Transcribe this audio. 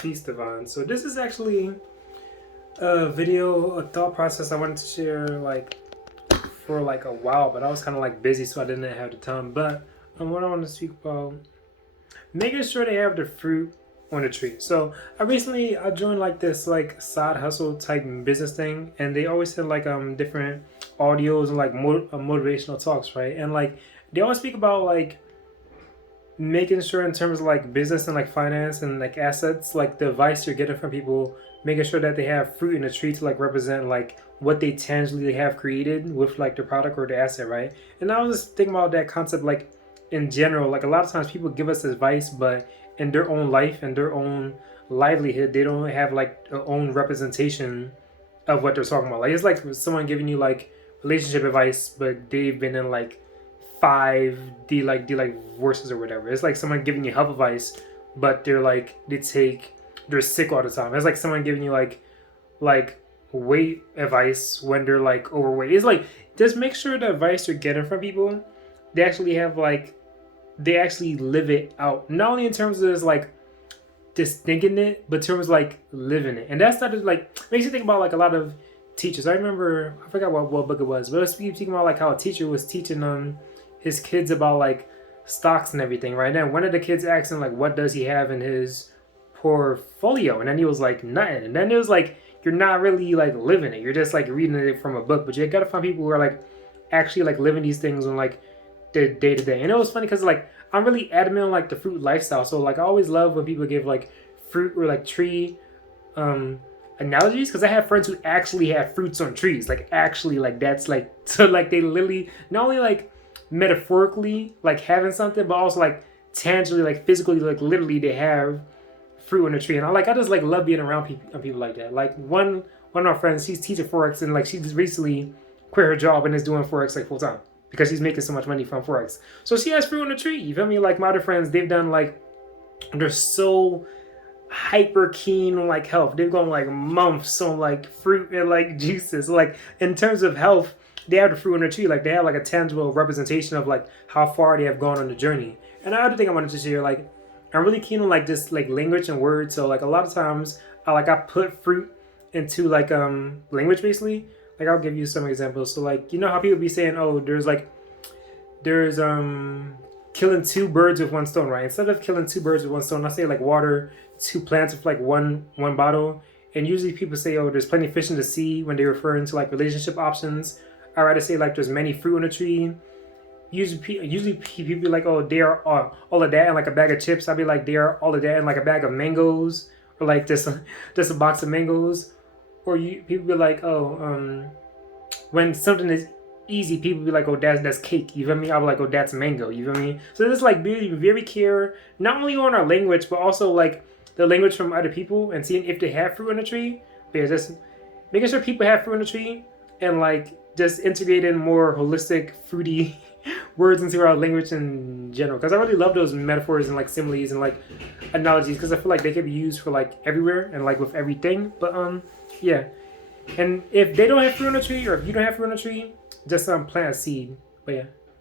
Peace Divine. So this is actually a video, a thought process I wanted to share like for like a while, but I was kind of like busy, so I didn't have the time. But what I want to speak about, making sure they have the fruit on the tree. So I joined like this like side hustle type business thing, and they always had like different audios and like motivational talks, right? And like they always speak about like making sure in terms of like business and like finance and like assets, like the advice you're getting from people, making sure that they have fruit in the tree to like represent like what they tangibly have created with like the product or the asset, right? And I was just thinking about that concept like in general. Like a lot of times people give us advice, but in their own life and their own livelihood, they don't have like their own representation of what they're talking about. Like it's like someone giving you like relationship advice, but they've been in like five D like divorces or whatever. It's like someone giving you health advice, but they're sick all the time. It's like someone giving you like weight advice when they're like overweight. It's like just make sure the advice you're getting from people, they actually have like they actually live it out. Not only in terms of just like just thinking it, but in terms of like living it. And that started like makes you think about like a lot of teachers. I remember I forgot what book it was, but let's keep thinking about like how a teacher was teaching his kids about like stocks and everything, right? Then one of the kids asked him like what does he have in his portfolio, and then he was like nothing. And then it was like you're not really like living it, you're just like reading it from a book. But you gotta find people who are like actually like living these things on like the day to day. And it was funny because like I'm really adamant on like the fruit lifestyle, so like I always love when people give like fruit or like tree analogies, because I have friends who actually have fruits on trees, like actually like that's like so like they literally not only like metaphorically like having something, but also like tangibly like physically like literally they have fruit on the tree. And I just like love being around people like that. Like one of my friends, she's teaching forex, and like she just recently quit her job and is doing forex like full time because she's making so much money from forex. So she has fruit on the tree. You feel me? Like my other friends, they've done like they're so hyper keen on like health. They've gone like months on like fruit and like juices. Like in terms of health, they have the fruit on the tree. Like they have like a tangible representation of like how far they have gone on the journey. And the other thing I wanted to share, like I'm really keen on like this like language and words. So like a lot of times I put fruit into like language basically. Like I'll give you some examples. So like you know how people be saying, oh, there's killing two birds with one stone, right? Instead of killing two birds with one stone, I say like water two plants with like one bottle. And usually people say, oh, there's plenty of fish in the sea when they're referring to like relationship options. I rather say like there's many fruit on the tree. Usually people be like, oh, they are all of that in like a bag of chips. I'd be like, they are all of that in like a bag of mangoes, or like just a box of mangoes. Or people be like, oh, when something is easy, people be like, oh, that's cake. You feel me? I'll be like, oh, that's mango. You feel me? So this like really very care not only on our language, but also like the language from other people and seeing if they have fruit on the tree. But yeah, just making sure people have fruit on the tree and like just integrating more holistic fruity words into our language in general. Because I really love those metaphors and like similes and like analogies, because I feel like they can be used for like everywhere and like with everything. But yeah. And if they don't have fruit on the tree, or if you don't have fruit on the tree, just plant a seed. But yeah.